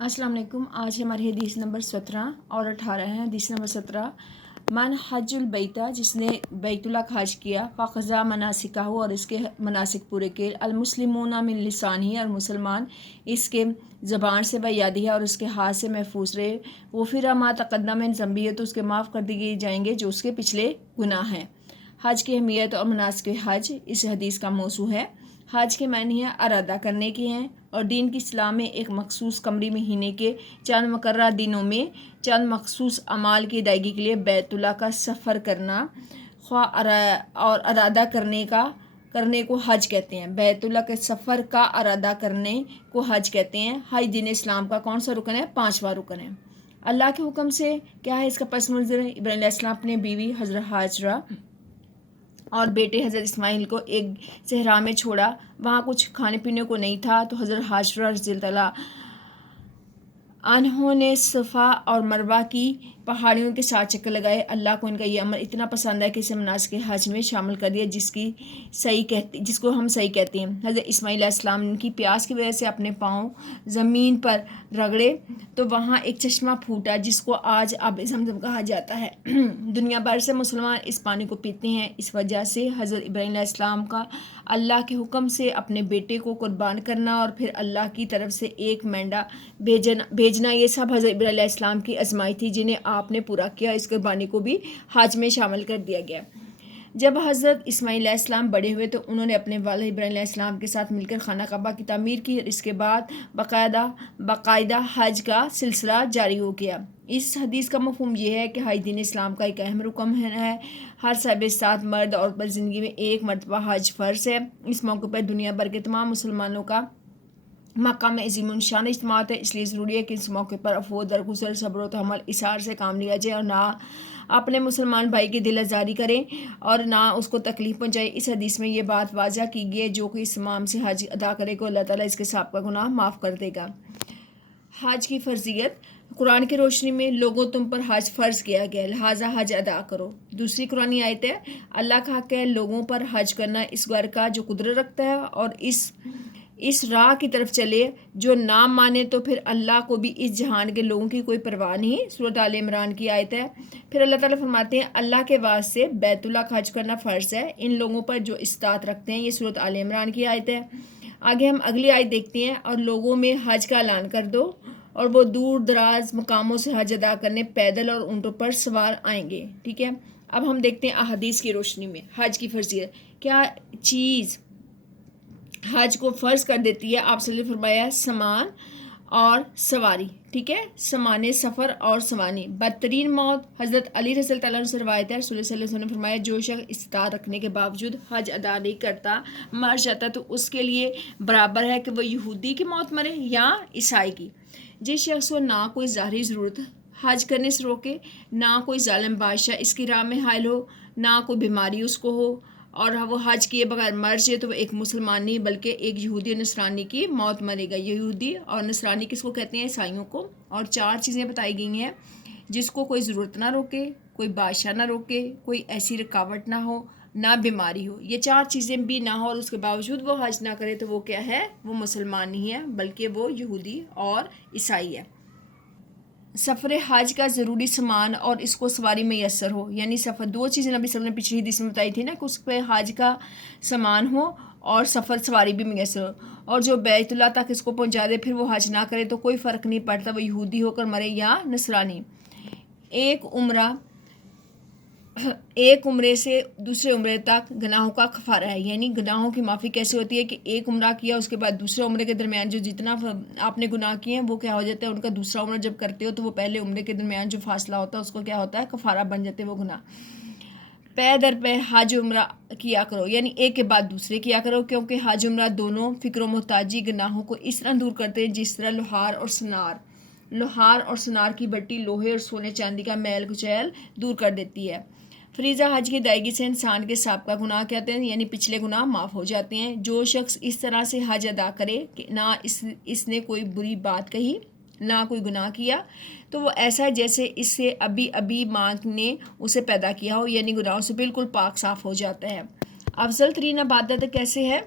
السلام علیکم. آج ہماری حدیث نمبر 17 اور 18 ہے. حدیث نمبر 17: من حج البیتہ، جس نے بیت اللہ کا حج کیا، فقضا مناسکہ ہو، اور اس کے مناسک پورے کیے، المسلمون من لسانہ، اور مسلمان اس کے زبان سے بیادیہ اور اس کے ہاتھ سے محفوظ رہے، غفر ما تقدم من ذنبہ، تو اس کے معاف کر دیے جائیں گے جو اس کے پچھلے گناہ ہیں. حج کی اہمیت اور مناسک حج اس حدیث کا موضوع ہے. حج کے معنی ہے ارادہ کرنے کے ہیں، اور دین کی اصلاح میں ایک مخصوص قمری مہینے کے چند مقررہ دنوں میں چند مخصوص اعمال کی ادائیگی کے لیے بیت اللہ کا سفر کرنا اور ارادہ کرنے کو حج کہتے ہیں. بیت اللہ کے سفر کا ارادہ کرنے کو حج کہتے ہیں. حج دین اسلام کا کون سا رکن ہے؟ 5واں رکن ہے. اللہ کے حکم سے کیا ہے اس کا پس منظر؟ ابراہیم علیہ السلام اپنے بیوی حضرت ہاجرہ اور بیٹے حضرت اسماعیل کو ایک صحرا میں چھوڑا. وہاں کچھ کھانے پینے کو نہیں تھا، تو حضرت ہاجرہ رضی اللہ انہوں نے صفا اور مروہ کی پہاڑیوں کے ساتھ چکر لگائے. اللہ کو ان کا یہ عمل اتنا پسند ہے کہ اسے مناسک حج میں شامل کر دیا، جس کو ہم صحیح کہتے ہیں. حضرت اسماعیل علیہ السلام ان کی پیاس کی وجہ سے اپنے پاؤں زمین پر رگڑے تو وہاں ایک چشمہ پھوٹا، جس کو آج آب زمزم کہا جاتا ہے. دنیا بھر سے مسلمان اس پانی کو پیتے ہیں. اس وجہ سے حضرت ابراہیم علیہ السلام کا اللہ کے حکم سے اپنے بیٹے کو قربان کرنا اور پھر اللہ کی طرف سے ایک مینڈا بھیجنا، یہ سب حضرت ابراہیم علیہ السلام کی آزمائش تھی جنہیں آپ نے پورا کیا. اس قربانی کو بھی حج میں شامل کر دیا گیا. جب حضرت اسماعیل علیہ السلام بڑے ہوئے تو انہوں نے اپنے والد ابراہیم علیہ السلام کے ساتھ مل کر خانہ کعبہ کی تعمیر کی، اور اس کے بعد باقاعدہ حج کا سلسلہ جاری ہو گیا. اس حدیث کا مفہوم یہ ہے کہ حج دین اسلام کا ایک اہم رکن ہے. ہر صاحب ساتھ مرد اور عورت پر زندگی میں ایک مرتبہ حج فرض ہے. اس موقع پر دنیا بھر کے تمام مسلمانوں کا مقام عظیم الشان اجتماع ہے. اس لیے ضروری ہے کہ اس موقع پر عفو درگزر، صبر و تحمل، اصرار سے کام لیا جائے، اور نہ اپنے مسلمان بھائی کی دل آزاری کریں اور نہ اس کو تکلیف پہنچائے. اس حدیث میں یہ بات واضح کی گئی ہے جو کہ اس امام سے حج ادا کرے گا، اللہ تعالیٰ اس کے سابقہ گناہ معاف کر دے گا. حج کی فرضیت: قرآن کی روشنی میں لوگوں تم پر حج فرض کیا گیا، لہٰذا حج ادا کرو. دوسری قرآنی آیت ہے: اللہ کا حق ہے لوگوں پر حج کرنا اس گھر کا جو قدرت رکھتا ہے اور اس راہ کی طرف چلے. جو نہ مانے تو پھر اللہ کو بھی اس جہان کے لوگوں کی کوئی پرواہ نہیں. سورۃ آل عمران کی آیت ہے. پھر اللہ تعالیٰ فرماتے ہیں اللہ کے واسطے بیت اللہ کا حج کرنا فرض ہے ان لوگوں پر جو استطاعت رکھتے ہیں. یہ سورۃ آل عمران کی آیت ہے. آگے ہم اگلی آیت دیکھتے ہیں: اور لوگوں میں حج کا اعلان کر دو، اور وہ دور دراز مقاموں سے حج ادا کرنے پیدل اور اونٹوں پر سوار آئیں گے. ٹھیک ہے، اب ہم دیکھتے ہیں احادیث کی روشنی میں حج کی فرضیت. کیا چیز حج کو فرض کر دیتی ہے؟ آپ صلی اللہ علیہ وسلم نے فرمایا سامان اور سواری. ٹھیک ہے، سامان سفر اور سواری. بدترین موت حضرت علی رضی اللہ عنہ سے روایت ہے، رسول اللہ صلی اللہ علیہ وسلم نے فرمایا جو شخص استطاعت رکھنے کے باوجود حج ادا نہیں کرتا مر جاتا تو اس کے لیے برابر ہے کہ وہ یہودی کی موت مرے یا عیسائی کی. جس شخص کو نہ کوئی ظاہری ضرورت حج کرنے سے روکے، نہ کوئی ظالم بادشاہ اس کی راہ میں حائل ہو، نہ کوئی بیماری اس کو ہو، اور وہ حج کیے بغیر مر جائے تو وہ ایک مسلمان نہیں بلکہ ایک یہودی اور نصرانی کی موت مرے گا. یہودی اور نصرانی کس کو کہتے ہیں؟ عیسائیوں کو. اور 4 چیزیں بتائی گئی ہیں: جس کو کوئی ضرورت نہ روکے، کوئی بادشاہ نہ روکے، کوئی ایسی رکاوٹ نہ ہو، نہ بیماری ہو. یہ 4 چیزیں بھی نہ ہو اور اس کے باوجود وہ حج نہ کرے تو وہ کیا ہے؟ وہ مسلمان نہیں ہے بلکہ وہ یہودی اور عیسائی ہے. سفر حج کا ضروری سامان اور اس کو سواری میسر ہو، یعنی سفر 2 چیزیں نبی صلی اللہ علیہ وسلم نے پچھلی حدیث میں بتائی تھی نا کہ اس پہ حج کا سامان ہو اور سفر سواری بھی میسر ہو. اور جو بیت اللہ تک اس کو پہنچا دے پھر وہ حج نہ کرے تو کوئی فرق نہیں پڑتا وہ یہودی ہو کر مرے یا نصرانی. ایک عمرے سے دوسرے عمرے تک گناہوں کا کفارہ ہے. یعنی گناہوں کی معافی کیسے ہوتی ہے کہ ایک عمرہ کیا اس کے بعد دوسرے عمرے کے درمیان جو جتنا آپ نے گناہ کیے ہیں وہ کیا ہو جاتا ہے، ان کا دوسرا عمرہ جب کرتے ہو تو وہ پہلے عمرے کے درمیان جو فاصلہ ہوتا ہے اس کو کیا ہوتا ہے؟ کفارہ بن جاتے ہیں وہ گناہ. پے در پے حج عمرہ کیا کرو، یعنی ایک کے بعد دوسرے کیا کرو، کیونکہ حج عمرہ دونوں فکر و محتاجی گناہوں کو اس طرح دور کرتے ہیں جس طرح لوہار اور سنار کی بٹی لوہے اور سونے چاندی کا میل کچیل دور کر دیتی ہے. فریضہ حج کی ادائیگی سے انسان کے سابقہ گناہ کہتے ہیں، یعنی پچھلے گناہ معاف ہو جاتے ہیں. جو شخص اس طرح سے حج ادا کرے کہ نہ اس نے کوئی بری بات کہی نہ کوئی گناہ کیا تو وہ ایسا ہے جیسے اس سے ابھی ماں نے اسے پیدا کیا ہو، یعنی گناہوں سے بالکل پاک صاف ہو جاتا ہے. افضل ترین عبادت کیسے ہے؟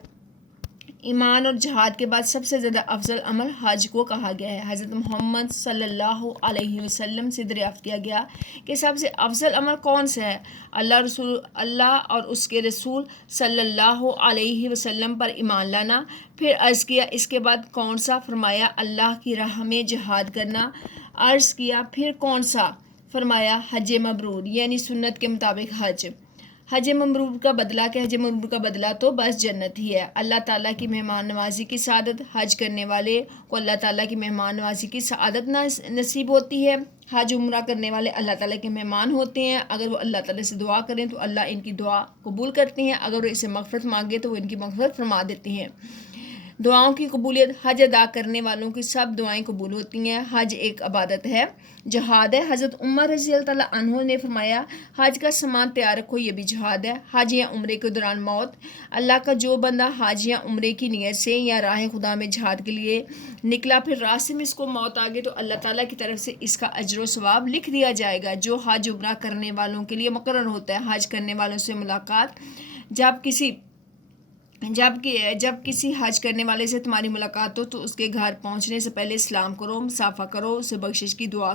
ایمان اور جہاد کے بعد سب سے زیادہ افضل عمل حج کو کہا گیا ہے۔ حضرت محمد صلی اللہ علیہ وسلم سے دریافت کیا گیا کہ سب سے افضل عمل کون سا ہے؟ اللہ اور اس کے رسول صلی اللہ علیہ وسلم پر ایمان لانا۔ پھر عرض کیا اس کے بعد کون سا؟ فرمایا اللہ کی راہ میں جہاد کرنا۔ عرض کیا پھر کون سا؟ فرمایا حج مبرور، یعنی سنت کے مطابق حج۔ حج مبرور کا بدلہ کہ حج مبرور کا بدلہ تو بس جنت ہی ہے۔ اللہ تعالیٰ کی مہمان نوازی کی سعادت، حج کرنے والے کو اللہ تعالیٰ کی مہمان نوازی کی سعادت نصیب ہوتی ہے۔ حج عمرہ کرنے والے اللہ تعالیٰ کے مہمان ہوتے ہیں۔ اگر وہ اللہ تعالیٰ سے دعا کریں تو اللہ ان کی دعا قبول کرتے ہیں، اگر وہ اسے مغفرت مانگے تو وہ ان کی مغفرت فرما دیتے ہیں۔ دعاؤں کی قبولیت، حج ادا کرنے والوں کی سب دعائیں قبول ہوتی ہیں۔ حج ایک عبادت ہے، جہاد ہے۔ حضرت عمر رضی اللہ تعالیٰ عنہ نے فرمایا حج کا سامان تیار رکھو، یہ بھی جہاد ہے۔ حج یا عمرے کے دوران موت، اللہ کا جو بندہ حج یا عمرے کی نیت سے یا راہ خدا میں جہاد کے لیے نکلا، پھر راستے میں اس کو موت آ گئی تو اللہ تعالیٰ کی طرف سے اس کا اجر و ثواب لکھ دیا جائے گا، جو حج عمرہ کرنے والوں کے لیے مقرر ہوتا ہے۔ حج کرنے والوں سے ملاقات، جب کسی حج کرنے والے سے تمہاری ملاقات ہو تو اس کے گھر پہنچنے سے پہلے سلام کرو، مصافحہ کرو، اسے بخشش کی دعا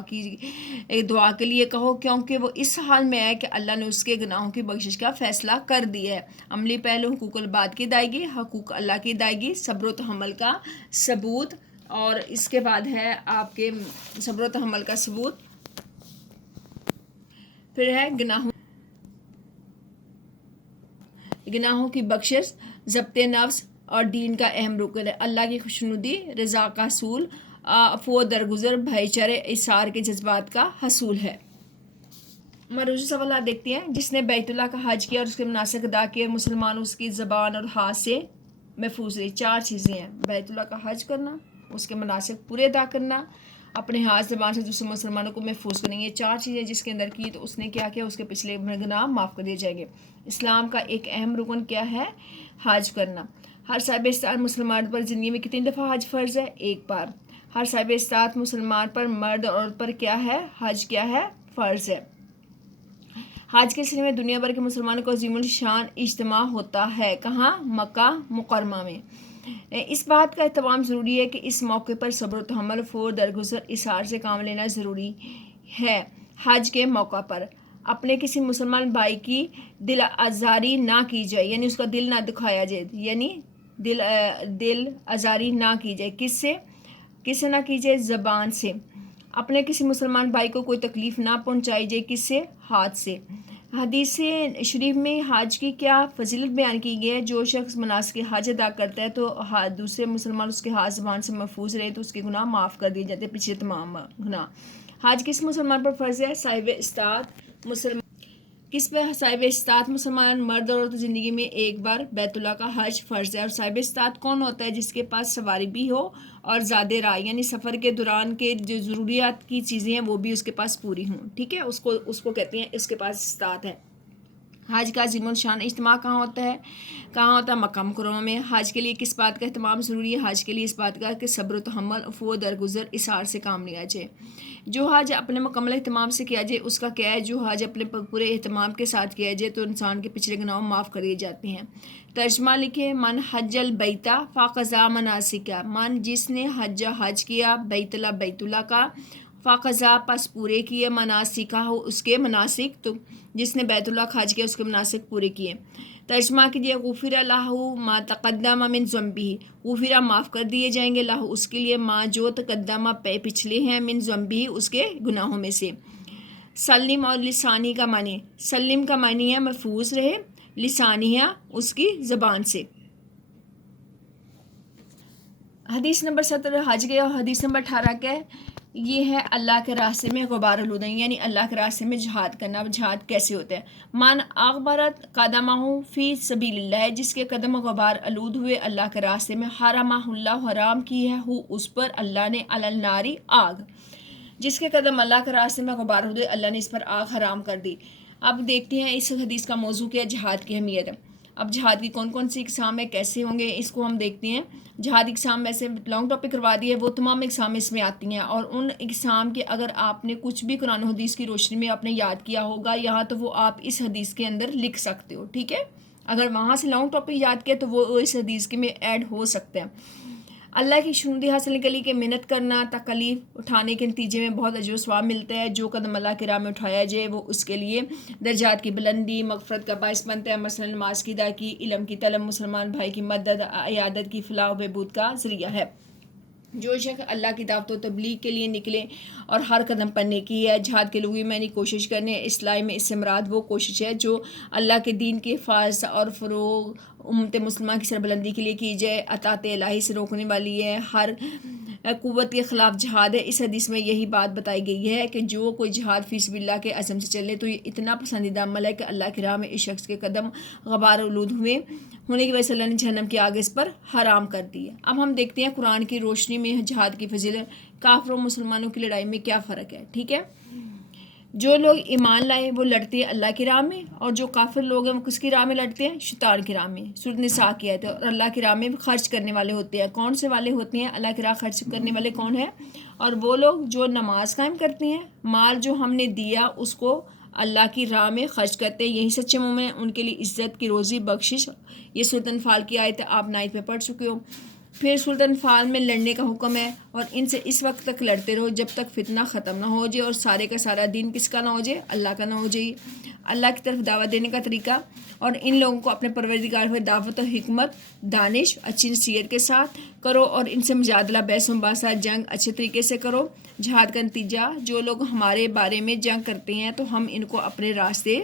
کے لیے کہو، کیونکہ وہ اس حال میں ہے کہ اللہ نے اس کے گناہوں کی بخشش کا فیصلہ کر دیا ہے۔ عملی پہلو، حقوق العباد کی ادائیگی، حقوق اللہ کی ادائیگی، صبر و تحمل کا ثبوت، اور اس کے بعد ہے آپ کے صبر و تحمل کا ثبوت، پھر ہے گناہوں کی بخشش، ضبط نفس اور دین کا اہم رکن ہے۔ اللہ کی خوشنودی، رضا کا حصول، عفو و درگزر، بھائی چارے، اثار کے جذبات کا حصول ہے۔ مروزی سوالات دیکھتے ہیں۔ جس نے بیت اللہ کا حج کیا اور اس کے مناسک ادا کیے، مسلمان اس کی زبان اور ہاتھ سے محفوظ رہے۔ 4 چیزیں ہیں: بیت اللہ کا حج کرنا، اس کے مناسک پورے ادا کرنا، اپنے ہاتھ زبان سے دوسرے مسلمانوں کو محفوظ کریں گے۔ 4 چیزیں جس کے اندر کی تو اس نے کیا کیا، اس کے پچھلے گناہ معاف کر دیے جائیں گے۔ اسلام کا ایک اہم رکن کیا ہے؟ حج کرنا۔ ہر صاحب استطاعت مسلمان پر زندگی میں کتنی دفعہ حج فرض ہے؟ 1 بار۔ ہر صاحب استطاعت مسلمان پر، مرد اور عورت پر کیا ہے؟ حج کیا ہے؟ فرض ہے۔ حج کے سلسلے میں دنیا بھر کے مسلمانوں کو عظیم الشان اجتماع ہوتا ہے۔ کہاں؟ مکہ مکرمہ میں۔ اس بات کا اہتمام ضروری ہے کہ اس موقع پر صبر و تحمل، عفو و درگزر، اثار سے کام لینا ضروری ہے۔ حج کے موقع پر اپنے کسی مسلمان بھائی کی دل آزاری نہ کی جائے، یعنی اس کا دل نہ دکھایا جائے، یعنی دل آزاری نہ کی جائے۔ کس سے نہ کی جائے؟ زبان سے۔ اپنے کسی مسلمان بھائی کو کوئی تکلیف نہ پہنچائی جائے، کس سے؟ ہاتھ سے۔ حدیث شریف میں حج کی کیا فضیلت بیان کی گئی ہے؟ جو شخص مناسک حج ادا کرتا ہے تو دوسرے مسلمان اس کے ہاتھ زبان سے محفوظ رہے تو اس کے گناہ معاف کر دیے جاتے ہیں، پچھلے تمام گناہ۔ حج کس مسلمان پر فرض ہے؟ صاحب استطاعت مسلمان۔ کس پہ صاحب استطاعت مسلمان؟ مرد اور عورت زندگی میں 1 بار بیت اللہ کا حج فرض ہے۔ اور صاحب استطاعت کون ہوتا ہے؟ جس کے پاس سواری بھی ہو اور زیادہ راہ، یعنی سفر کے دوران کے جو ضروریات کی چیزیں ہیں وہ بھی اس کے پاس پوری ہوں، ٹھیک ہے، اس کو کہتے ہیں اس کے پاس استطاعت ہے۔ حج کا عظیم الشان اجتماع کہاں ہوتا ہے؟ مکہ مکرمہ میں۔ حج کے لیے کس بات کا اہتمام ضروری ہے؟ حج کے لیے اس بات کا کہ صبر و تحمل، عفو و درگزر، اثار سے کام لیا جائے۔ جو حج اپنے مکمل اہتمام سے کیا جائے اس کا کیا ہے؟ جو حج اپنے پورے اہتمام کے ساتھ کیا جائے تو انسان کے پچھلے گناہ معاف کر دیے جاتے ہیں۔ ترجمہ لکھیں۔ من حج البیت فقضی مناسکہ، من جس نے حج کیا، بیت اللہ کا، فقضی پس پورے کیے، مناسکہ اس کے مناسک، تو جس نے بیت اللہ کا حج کیا اس کے مناسک پورے کیے۔ ترجمہ کیجیے۔ غفر لہ ما تقدم من ذنبہ، غفر معاف کر دیے جائیں گے، لہ اس کے لیے، ما جو تقدم پچھلے ہیں، من ذنبہ اس کے گناہوں میں سے۔ سلم اور لسانی کا معنی، سلم کا معنی ہے محفوظ رہے، لسانیہ اس کی زبان سے۔ حدیث نمبر 17 حج کے، اور حدیث نمبر 18 کے یہ ہے اللہ کے راستے میں غبار آلودہ، یعنی اللہ کے راستے میں جہاد کرنا۔ جہاد کیسے ہوتا ہے؟ من اغبرت قدمہ فی سبیل اللہ، جس کے قدم غبار آلود ہوئے اللہ کے راستے میں، حرمہ اللہ حرام کی ہے، ہو اس پر اللہ نے، علی النار آگ، جس کے قدم اللہ کے راستے میں غبار آلود ہوئے اللہ نے اس پر آگ حرام کر دی۔ اب دیکھتے ہیں اس حدیث کا موضوع کیا ہے، جہاد کی اہمیت۔ اب جہاد کی کون کون سی اقسام ہے، کیسے ہوں گے، اس کو ہم دیکھتے ہیں۔ جہاد اقسام میں سے لانگ ٹاپک کروا دی ہے، وہ تمام اقسام اس میں آتی ہیں، اور ان اقسام کے اگر آپ نے کچھ بھی قرآن و حدیث کی روشنی میں آپ نے یاد کیا ہوگا یہاں، تو وہ آپ اس حدیث کے اندر لکھ سکتے ہو، ٹھیک ہے۔ اگر وہاں سے لانگ ٹاپک یاد کیا تو وہ اس حدیث کے میں ایڈ ہو سکتے ہیں۔ اللہ کی شنودی حاصل کے لیے محنت کرنا، تکلیف اٹھانے کے نتیجے میں بہت اجر و ثواب ملتا ہے۔ جو قدم اللہ کی راہ میں اٹھایا جائے وہ اس کے لیے درجات کی بلندی، مغفرت کا باعث بنتا ہے، مثلا نماز کی ادائیگی، علم کی طلب، مسلمان بھائی کی مدد، عیادت کی فلاح و بہبود کا ذریعہ ہے۔ جو شخص اللہ کی دعوت و تبلیغ کے لیے نکلے اور ہر قدم پر نیکی ہے، جہاد کے لغوی معنی کوشش کرنے، اصلاح میں اس سے مراد وہ کوشش ہے جو اللہ کے دین کے حفاظت اور فروغ، امت مسلمہ کی سربلندی کے لیے کی جائے، اطاعت الہی سے روکنے والی ہے، ہر قوت کے خلاف جہاد ہے۔ اس حدیث میں یہی بات بتائی گئی ہے کہ جو کوئی جہاد فی سبیل اللہ کے عزم سے چلے تو یہ اتنا پسندیدہ عمل ہے کہ اللہ کی راہ میں اس شخص کے قدم غبار آلود ہونے کی وجہ سے اللہ نے جہنم کی آگ اس پر حرام کر دی ہے۔ اب ہم دیکھتے ہیں قرآن کی روشنی میں جہاد کی فضیلت، کافروں مسلمانوں کی لڑائی میں کیا فرق ہے، ٹھیک ہے۔ جو لوگ ایمان لائے وہ لڑتے ہیں اللہ کی راہ میں، اور جو کافر لوگ ہیں وہ کس کی راہ میں لڑتے ہیں؟ شیطان کی راہ میں۔ سورۃ نساء کی آیت ہے۔ اور اللہ کی راہ میں خرچ کرنے والے ہوتے ہیں۔ کون سے والے ہوتے ہیں اللہ کی راہ خرچ کرنے والے؟ کون ہیں؟ اور وہ لوگ جو نماز قائم کرتے ہیں، مال جو ہم نے دیا اس کو اللہ کی راہ میں خرچ کرتے ہیں، یہی سچے مومن ہیں، ان کے لیے عزت کی روزی بخشش۔ یہ سورۃ انفال کی آیت ہے، آپ 9 پہ پڑھ چکے ہو۔ پھر سورۃ انفال میں لڑنے کا حکم ہے، اور ان سے اس وقت تک لڑتے رہو جب تک فتنہ ختم نہ ہو جائے اور سارے کا سارا دین کس کا نہ ہو جائے؟ اللہ کا نہ ہو جائے۔ اللہ کی طرف دعوت دینے کا طریقہ، اور ان لوگوں کو اپنے پروردگار پر دعوت و حکمت، دانش، اچھی نصیحت کے ساتھ کرو، اور ان سے مجادلہ، بحث و مباحثہ، جنگ اچھے طریقے سے کرو۔ جہاد کا نتیجہ، جو لوگ ہمارے بارے میں جنگ کرتے ہیں تو ہم ان کو اپنے راستے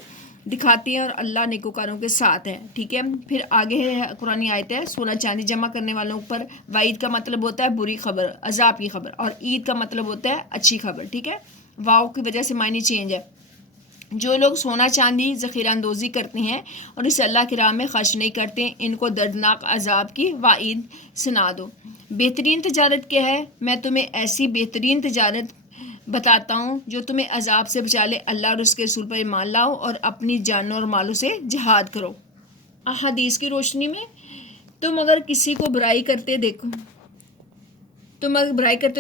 دکھاتے ہیں، اور اللہ نیکوکاروں کے ساتھ ہے، ٹھیک ہے۔ پھر آگے ہے قرآن آیت ہے، سونا چاندی جمع کرنے والوں پر وعید کا مطلب ہوتا ہے بری خبر، عذاب کی خبر، اور عید کا مطلب ہوتا ہے اچھی خبر، ٹھیک ہے۔ واو کی وجہ سے معنی چینج ہے۔ جو لوگ سونا چاندی ذخیرہ اندوزی کرتے ہیں اور اسے اللہ کی راہ میں خرچ نہیں کرتے، ان کو دردناک عذاب کی وعید سنا دو۔ بہترین تجارت کیا ہے؟ میں تمہیں ایسی بہترین تجارت بتاتا ہوں جو تمہیں عذاب سے بچا لے، اللہ اور اس کے رسول پر ایمان لاؤ اور اپنی جانوں اور مالوں سے جہاد کرو۔ احادیث کی روشنی میں، تم اگر کسی کو برائی کرتے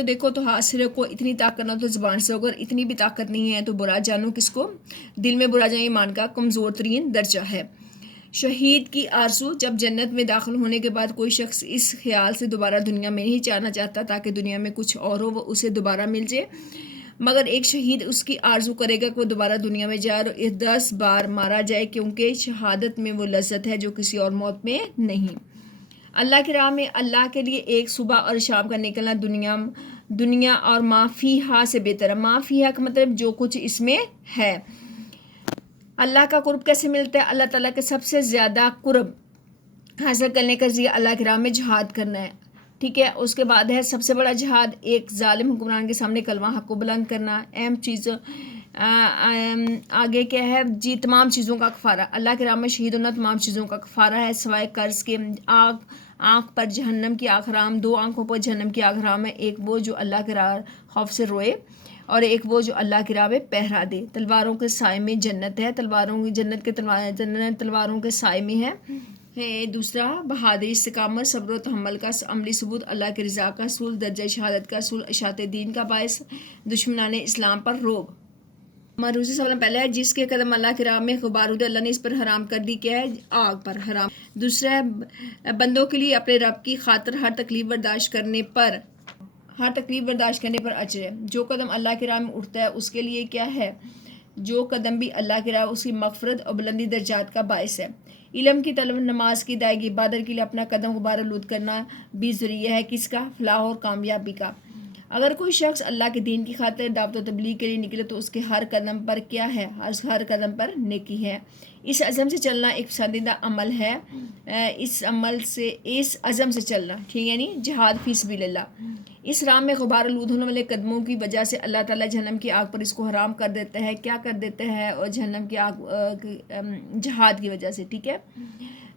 دیکھو تو ہاتھ سے رکھو، اتنی طاقت نہ ہو تو زبان سے، اگر اتنی بھی طاقت نہیں ہے تو برا جانو کس کو؟ دل میں برا جانو ایمان کا کمزور ترین درجہ ہے۔ شہید کی آرزو، جب جنت میں داخل ہونے کے بعد کوئی شخص اس خیال سے دوبارہ دنیا میں نہیں جانا چاہتا تاکہ دنیا میں کچھ اور ہو وہ اسے دوبارہ مل جائے، مگر ایک شہید اس کی آرزو کرے گا کہ وہ دوبارہ دنیا میں جائے اور 10 بار مارا جائے، کیونکہ شہادت میں وہ لذت ہے جو کسی اور موت میں نہیں۔ اللہ کی راہ میں اللہ کے لیے ایک صبح اور شام کا نکلنا دنیا اور ما فیہا سے بہتر ہے۔ ما فیہا کا مطلب جو کچھ اس میں ہے۔ اللہ کا قرب کیسے ملتا ہے؟ اللہ تعالیٰ کے سب سے زیادہ قرب حاصل کرنے کا ذریعہ اللہ کی راہ میں جہاد کرنا ہے، ٹھیک ہے۔ اس کے بعد ہے سب سے بڑا جہاد، ایک ظالم حکمران کے سامنے کلمہ حق کو بلند کرنا، اہم چیز۔ آگے کیا ہے جی؟ تمام چیزوں کا کفارہ، اللہ کی راہ میں شہید ہونا تمام چیزوں کا کفارہ ہے سوائے قرض کے۔ آنکھ پر جہنم کی آگ حرام، 2 آنکھوں پر جہنم کی آگ حرام ہے، ایک وہ جو اللہ کے راہ خوف سے روئے اور ایک وہ جو اللہ کی راہ میں پہرا دے۔ تلواروں کے سائے میں جنت ہے، جنت تلواروں کے سائے میں ہے۔ دوسرا بہادری، استقامت، صبر و تحمل کا عملی ثبوت، اللہ کی رضا کا حصول، درجہ شہادت کا حصول، اشاعت دین کا باعث، دشمنان اسلام پر روب۔ مروزی سب سے پہلے ہے جس کے قدم اللہ کی راہ میں غبار ہو، اللہ نے اس پر حرام کر دی، کیا ہے؟ آگ پر حرام۔ دوسرا ہے بندوں کے لیے اپنے رب کی خاطر ہر تکلیف برداشت کرنے پر اجر ہے۔ جو قدم اللہ کی راہ میں اٹھتا ہے اس کے لیے کیا ہے؟ جو قدم بھی اللہ کی راہ اس کی مغفرت اور بلندی درجات کا باعث ہے۔ علم کی طلب، نماز کی ادائیگی، عبادت کے لیے اپنا قدم غبار آلود کرنا بھی ذریعہ ہے کس کا؟ فلاح اور کامیابی کا۔ اگر کوئی شخص اللہ کے دین کی خاطر دعوت و تبلیغ کے لیے نکلے تو اس کے ہر قدم پر کیا ہے؟ ہر قدم پر نیکی ہے۔ اس عزم سے چلنا ایک پسندیدہ عمل ہے، اس عزم سے چلنا، ٹھیک ہے، یعنی جہاد فی سبیل اللہ۔ اس راہ میں غبار آلود ہونے والے قدموں کی وجہ سے اللہ تعالیٰ جہنم کی آگ پر اس کو حرام کر دیتا ہے۔ کیا کر دیتا ہے؟ اور جہنم کی آگ جہاد کی وجہ سے، ٹھیک ہے۔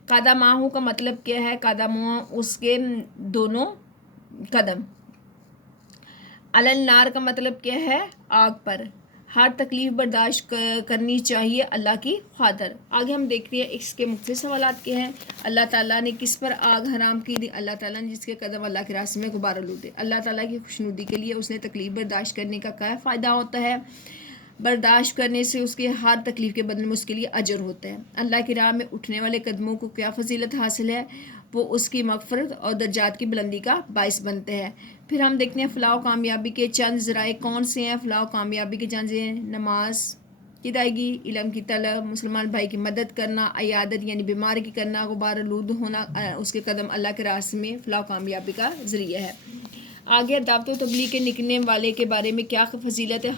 قدماہ کا مطلب کیا ہے؟ قدماہ اس کے دونوں قدم۔ النار کا مطلب کیا ہے؟ آگ پر۔ ہر تکلیف برداشت کرنی چاہیے اللہ کی خاطر۔ آگے ہم دیکھتے ہیں اس کے مختلف سوالات کیا ہیں۔ اللہ تعالیٰ نے کس پر آگ حرام کی دی؟ اللہ تعالیٰ نے جس کے قدم اللہ کے راستے میں غبار آلود ہے۔ اللہ تعالیٰ کی خوشنودی کے لیے اس نے تکلیف برداشت کرنے کا کیا فائدہ ہوتا ہے؟ برداشت کرنے سے اس کے ہر تکلیف کے بدلے میں اس کے لیے اجر ہوتا ہے۔ اللہ کی راہ میں اٹھنے والے قدموں کو کیا فضیلت حاصل ہے، وہ اس کی مغفرت اور درجات کی بلندی کا باعث بنتے ہیں۔ پھر ہم دیکھتے ہیں فلاح و کامیابی کے چند ذرائع کون سے ہیں۔ فلاح و کامیابی کے چند ذرائع: نماز کی ادائیگی، علم کی طلب، مسلمان بھائی کی مدد کرنا، عیادت یعنی بیمار کی کرنا، غبار آلود ہونا، اس کے قدم اللہ کے راستے میں فلاح و کامیابی کا ذریعہ ہے۔ آگے دعوت و تبلیغ کے نکلنے والے کے بارے میں کیا فضیلت ہے۔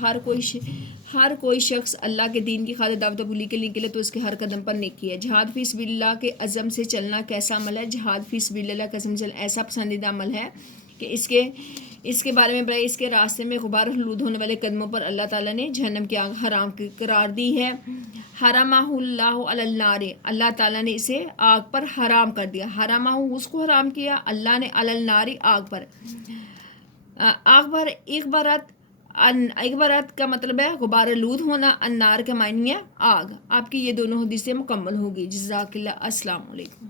ہر کوئی شخص اللہ کے دین کی خاطر دعوت و تبلیغ کے لیے نکلے تو اس کے ہر قدم پر نیکی ہے۔ جہاد فی سبیل اللہ کے عزم سے چلنا کیسا عمل ہے۔ جہاد فی سبیل اللہ کے عزم سے چلنا ایسا پسندیدہ عمل ہے کہ اس کے بارے میں بڑے اس کے راستے میں غبار آلود ہونے والے قدموں پر اللہ تعالیٰ نے جہنم کی آگ حرام قرار دی ہے۔ حرمہ اللہ علی النار، اللہ تعالیٰ نے اسے آگ پر حرام کر دیا۔ حرمہ اس کو حرام کیا، اللہ نے علی النار آگ پر۔ اغبرت کا مطلب ہے غبار آلود ہونا، النار کا معنی ہے آگ۔ آپ کی یہ دونوں حدیثیں مکمل ہوگی۔ جزاک اللہ۔ السلام علیکم۔